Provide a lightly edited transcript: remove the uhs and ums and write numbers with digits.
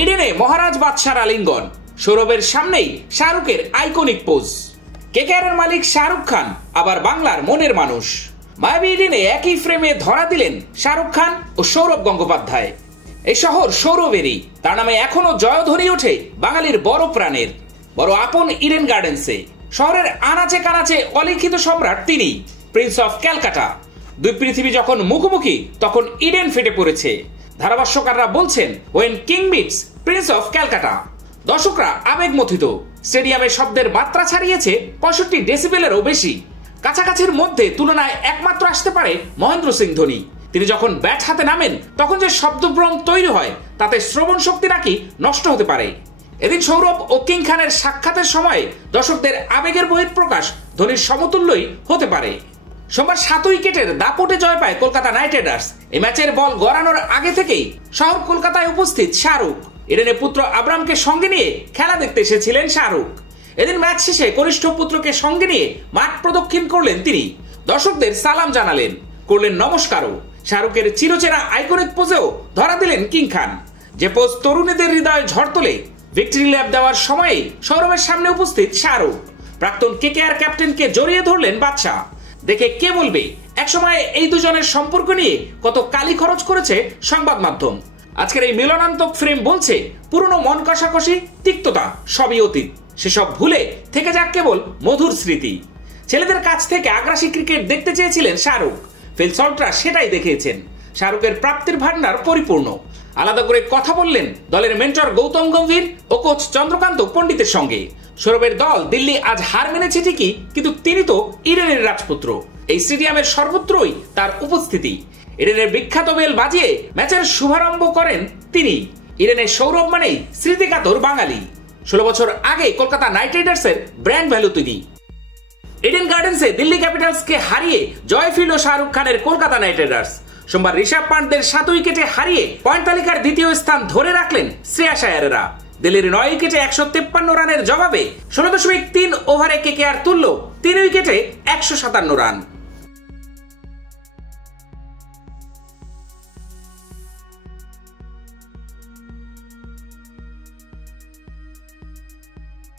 ইডেনে মহারাজ বাদশার আলিঙ্গন, সৌরভের সামনেই শাহরুখের আইকনিক পোজ। কেকেআরের মালিক শাহরুখ খান, আবার বাংলার মনের মানুষ। মায়াবী ইডেনে একই ফ্রেমে ধরা দিলেন শাহরুখ খান ও সৌরভ গঙ্গোপাধ্যায়। এই শহর সৌরভেরই, তার নামে এখনো জয়ধ্বনি ওঠে বাঙালির বড় প্রাণের, বড় আপন ইডেন গার্ডেন্সে। শহরের আনাচে কানাচে অলিখিত সম্রাট তিনি, প্রিন্স অফ ক্যালকাটা। দুই পৃথিবী যখন মুখোমুখি, তখন ইডেন ফেটে পড়েছে। ধারাভাষ্যকাররা বলছেন, Owen King meets prince of Calcutta. দর্শকরা আবেগমথিত। স্টেডিয়ামে শব্দের মাত্রা ছাড়িয়েছে 65 ডেসিবেলেরও বেশি। কাছাকাছির মধ্যে তুলনায় একমাত্র আসতে পারে মহেন্দ্র সিং ধোনি। তিনি যখন ব্যাট হাতে নামেন, তখন যে শব্দভ্রম তৈরি হয়, তাতে শ্রবণ শক্তি নাকি নষ্ট হতে পারে। এদিন সৌরভ ও কিং খানের সাক্ষাতের সময় দর্শকদের আবেগের বহিঃপ্রকাশ ধোনির সমতুল্যই হতে পারে। সোমবার 7 উইকেটের দাপটে জয় পায় কলকাতা নাইট রাইডার্স। এই ম্যাচের বল গড়ানোর আগে থেকেই শহর কলকাতায় উপস্থিত শাহরুখ। ইডেনে পুত্র আব্রামকে সঙ্গে নিয়ে খেলা দেখতে এসেছিলেন শাহরুখ। এদিন ম্যাচ শেষে কনিষ্ঠ পুত্রকে সঙ্গে নিয়ে মাঠ প্রদক্ষিণ করলেন তিনি। দর্শকদের সালাম জানালেন, করলেন নমস্কারও। শাহরুখের চিরচেনা আইকনিক পোজেও ধরা দিলেন কিং খান, যে পোজ তরুণীদের হৃদয়ে ঝড় তোলে। ভিক্টরি ল্যাপ দেওয়ার সময়ে সৌরভের সামনে উপস্থিত শাহরুখ। প্রাক্তন কেকেআর ক্যাপ্টেনকে জড়িয়ে ধরলেন বাদশা। দেখে কে বলবে একসময় এই দুজনের সম্পর্ক নিয়ে কত কালি খরচ করেছে সংবাদ মাধ্যম। আজকের এই মিলনান্তক ফ্রেম বলছে, পুরনো মন কষাকষি, তিক্ততা সবই অতীত। সেসব ভুলে থেকে যাক কেবল মধুর স্মৃতি। ছেলেদের কাছ থেকে আগ্রাসী ক্রিকেট দেখতে চেয়েছিলেন শাহরুখ। ফিল সল্টরা সেটাই দেখিয়েছেন। শাহরুখের প্রাপ্তির ভান্ডার পরিপূর্ণ। আলাদা করে কথা বললেন দলের মেন্টর গৌতম গম্ভীর ও কোচ চন্দ্রকান্ত পণ্ডিতের সঙ্গে। সৌরভের দল দিল্লি আজ হার মেনেছে ঠিকই, কিন্তু তিনি তো ইডেনের রাজপুত্র। এই স্টেডিয়ামের সর্বত্রই তার উপস্থিতি। ইডেনের বিখ্যাত বেল বাজিয়ে ম্যাচের শুভারম্ভ করেন তিনি। ইডেনের সৌরভ মানেই স্মৃতিকাতর বাঙালি। 16 বছর আগে কলকাতা নাইট রাইডার্সের ব্র্যান্ড ভ্যালু তিনি। ইডেন গার্ডেন্সে দিল্লি ক্যাপিটালসকে হারিয়ে জয় ফিরল শাহরুখ খানের কলকাতা নাইট রাইডার্স। সোমবার ঋষভ পান্টদের 7 উইকেটে হারিয়ে পয়েন্ট তালিকার দ্বিতীয় স্থান ধরে রাখলেন শ্রেয়াস আয়ারেরা। দিল্লির 9 উইকেটে 153 রানের জবাবে 16.3 ওভারে কেকেআর তুলল 3 উইকেটে 157 রান।